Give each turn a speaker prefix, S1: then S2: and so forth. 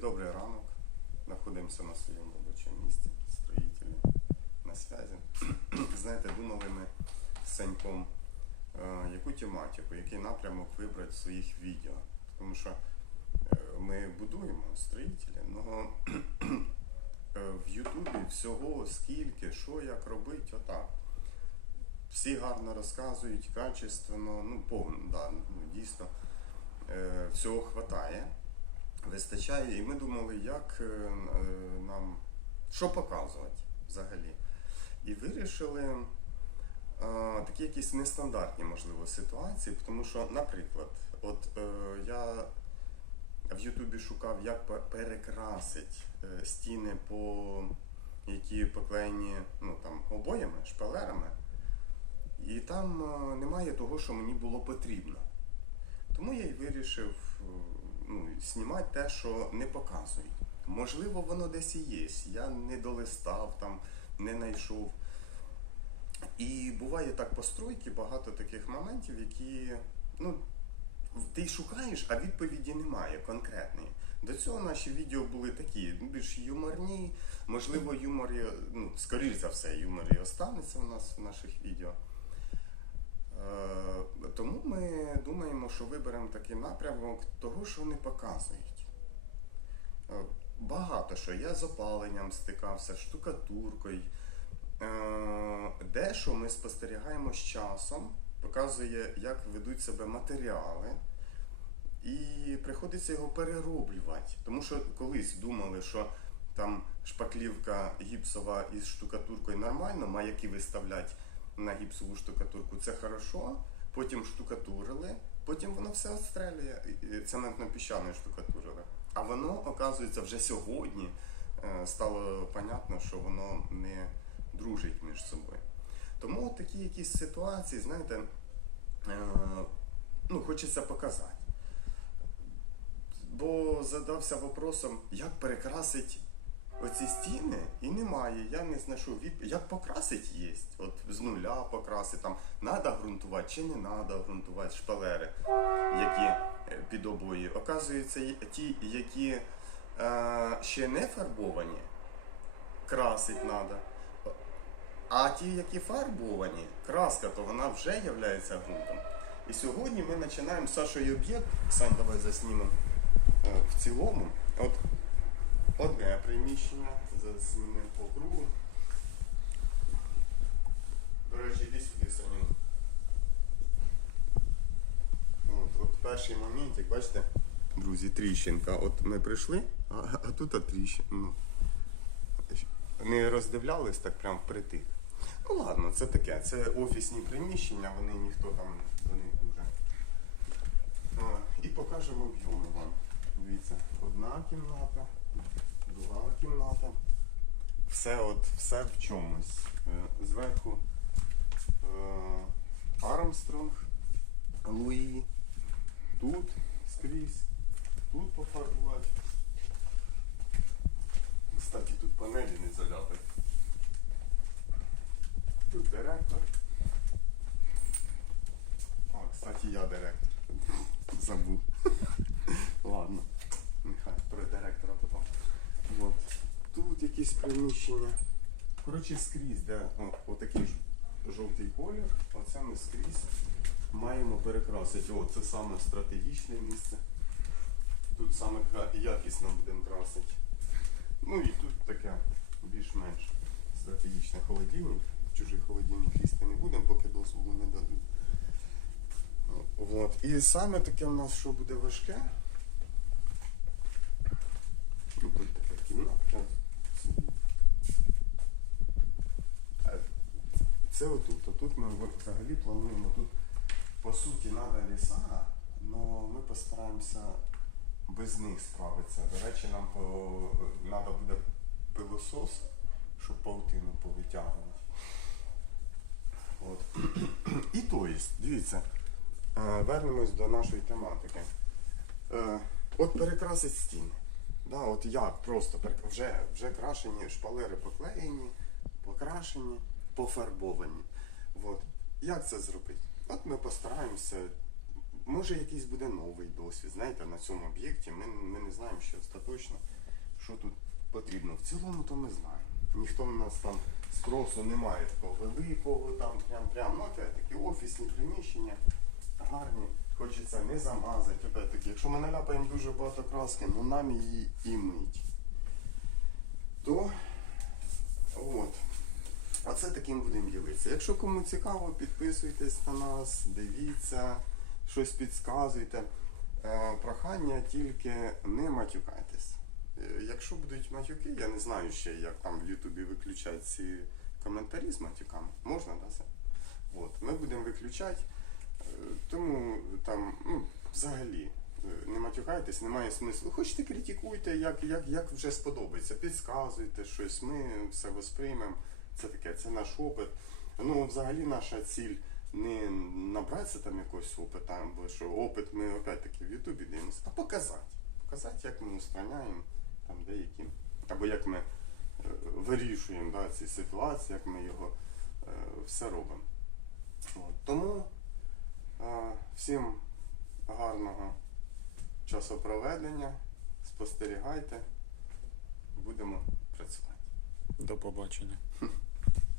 S1: добрий ранок. Знаходимося на своєму робочому місці, строїтелі на зв'язі. Знаєте, думали ми з Саньком, е, яку тематику, який напрямок вибрати в своїх відео. Тому що е, ми будуємо строїтелі, але в Ютубі всього скільки, що як робити, отак. Всі гарно розказують, качественно, ну повно, да, ну, дійсно е, всього хватає, вистачає. І ми думали, як е, е, нам що показувати взагалі. І вирішили е, такі якісь нестандартні, можливо, ситуації, тому що, наприклад, от я в Ютубі шукав, як перекрасить стіни, по, які поклеєні ну, там, обоями, шпалерами. І там немає того, що мені було потрібно. Тому я й вирішив ну, знімати те, що не показують. Можливо, воно десь і є. Я не долистав, там, не знайшов. І буває так постройки, багато таких моментів, які ну, ти шукаєш, а відповіді немає конкретної. До цього наші відео були такі, ну, більш юморні. Можливо, юмор, ну, скоріш за все, юмор і останеться у нас в наших відео. Е, Тому ми думаємо, що виберемо такий напрямок того, що не показують. Е, Багато що. Я з опаленням стикався, штукатуркою. Е, Дещо ми спостерігаємо з часом, показує, як ведуть себе матеріали. І приходиться його перероблювати. Тому що колись думали, що там шпаклівка гіпсова із штукатуркою нормально, маяки виставляти на гіпсову штукатурку це хорошо, потім штукатурили, потім воно все отстрелює, і цементно-піщаною штукатурили. А воно, оказується, вже сьогодні е, стало понятно, що воно не дружить між собою. Тому такі якісь ситуації, знаєте, е, ну, хочеться показати. Бо задався вопросом, як перекрасити оці стіни, і немає. Я не знайшов відповідь. Як покрасить є. От з нуля покрасити, там треба ґрунтувати чи не треба ґрунтувати шпалери, які е, під обої. Оказується, ті, які е, ще не фарбовані, красить треба. А ті, які фарбовані, краска, то вона вже є ґрунтом. І сьогодні ми починаємо з Сашою об'єкт. Сань, давай заснімемо е, в цілому. От приміщення, заснімемо по кругу. До речі, іди сюди, Саню. От, от перший моментик, бачите, друзі, тріщинка. От ми прийшли, а, а тут от тріщина. Ну, не роздивлялись так прям впритик. Ну ладно, це таке. Це офісні приміщення, вони ніхто там до них дуже. А, І покажемо об'єми вам. Дивіться, одна кімната, друга кімната. Все от, все в чомусь. Е, Зверху е, Армстронг, Луї, тут скрізь, тут пофарбувати. Кстати, тут панелі не заляпать. Тут директор. А, кстати, я директор. Забув. Ладно. Нехай про директора потім. Вот. Тут якісь приміщення. Коротше, скрізь, де о, отакий ж жовтий колір, оце ми скрізь маємо перекрасити. О, це саме стратегічне місце. Тут саме якісно будемо красити. Ну і тут таке більш-менш стратегічне холодильник. В чужий холодильник лізти не будемо, поки дозволу не дадуть. Вот. І саме таке в нас, що буде важке. Ну, тут така кімнатка. собі. Е, Це отут. Отут ми взагалі плануємо. Тут по суті треба ліса, але ми постараємося без них справитися. До речі, нам треба буде пилосос, щоб паутину повитягувати. От. І то є, дивіться, е, вернемось до нашої тематики. Е, От перекрасить стіни. Да, от як просто вже, вже крашені, шпалери поклеєні, покрашені, пофарбовані. От. Як це зробити? От ми постараємося може якийсь буде новий досвід. Знаєте, на цьому об'єкті ми, ми не знаємо ще остаточно, що тут потрібно. В цілому то ми знаємо. Ніхто в нас там спросу немає такого великого, там прям прям. Ну, опять-таки, офісні приміщення гарні. Хочеться не замазати. Опять-таки, якщо ми наляпаємо дуже багато краски, ну нам її і мить. То от. Оце таким будемо ділитися. Якщо кому цікаво, підписуйтесь на нас, дивіться, щось підказуйте. Е, прохання тільки не матюкайтесь. Е, Якщо будуть матюки, я не знаю ще, як там в Ютубі виключають ці коментарі з матюками. Можна, да, це? От. Ми будемо виключати. Е, Тому там, ну, взагалі, не матюкайтесь, немає смислу. Хочете критикуйте, як, як, як вже сподобається. Підказуйте щось, ми все восприймемо. Це таке, це наш опит. Ну, взагалі наша ціль не набратися там якогось опиту, бо що опит ми опять-таки в Ютубі дивимося, а показати. Показати, як ми устраняємо там деякі, або як ми е, вирішуємо да, ці ситуації, як ми його е, все робимо. От. Тому е, всім гарного часопроведення, спостерігайте, будемо працювати.
S2: До побачення.